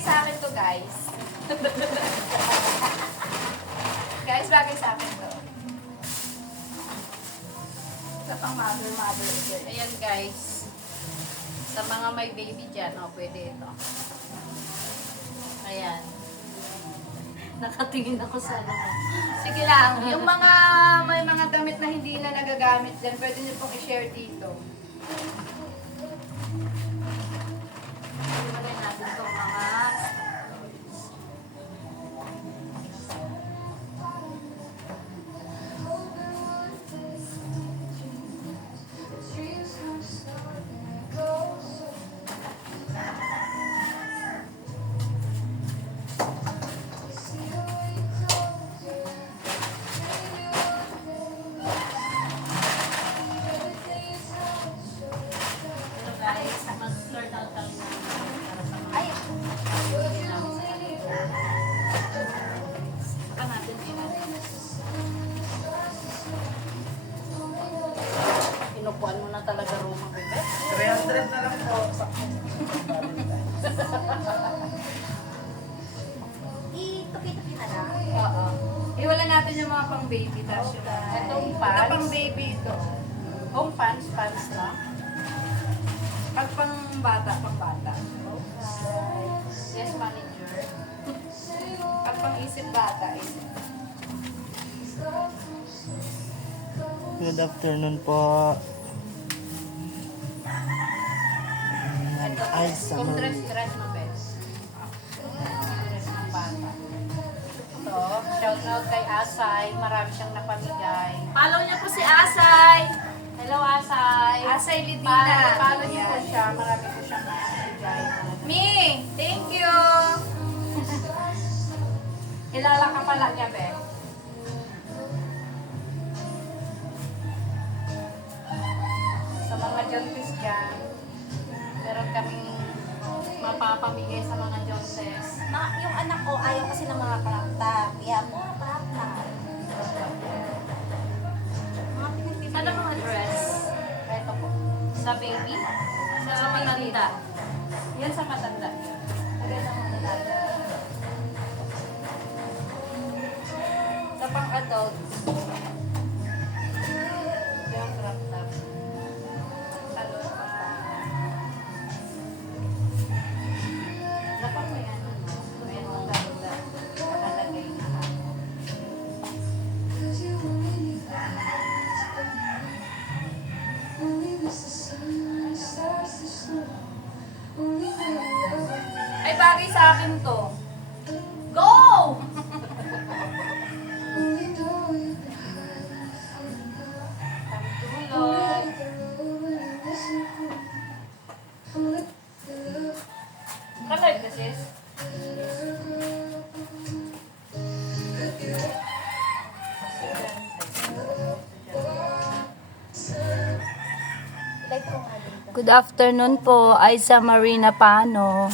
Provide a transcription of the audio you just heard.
sa akin to, guys. Guys, bagay sa akin to. Ito pang mother. Ayan guys. Sa mga may baby dyan, oh, pwede ito. Ayan. Nakatingin ako sa ano. Sige lang, yung mga may mga damit na hindi na nagagamit dyan, pwede niyo pong i-share dito. Ilagay natin itong mga guys, mag-learn out tayo para sa mga Ay! saka natin ilagay. Pinupuan mo na talaga Roma, bebe. 300 na lang po. Ituki-tuki na lang. Oo. Iwala natin yung mga pang baby dash. Itong Ito pants. pang baby ito. Home pants lang. Pag pang bata. Yes, manager. Pag pang isip bata, isip. Good afternoon po. Ito, Ay, kung summer. dress mo, bes. Dress ng bata. Ito, shout out kay Asay. Marami siyang napamigay. Follow niyo po si Asay. Hello, Asay. Asay Lidina. Follow niyo po siya. Marami po siyang napamigay. Mi, thank you. Kilala ka pala niya, be. Sa mga Jontes dyan, meron kaming mapapamigay sa mga Jontes. Yung anak ko, ayaw kasi ng mga crop top. Yeah, puro crop top. Mga pinagpipili. Ano mga dress? Ito po. Sa baby? Sa matanda? Yan sa matanda. Maganda mga dalaga. Sa pang adult, yung crop top. Salon pa. Dapat may ano, no? May mga ganda. Nakalagay na. Ay, bagay sa akin to. Go! Tulog. Kalay ka, sis. Like ko nga dito. Good afternoon po, Aiza Marina Pano.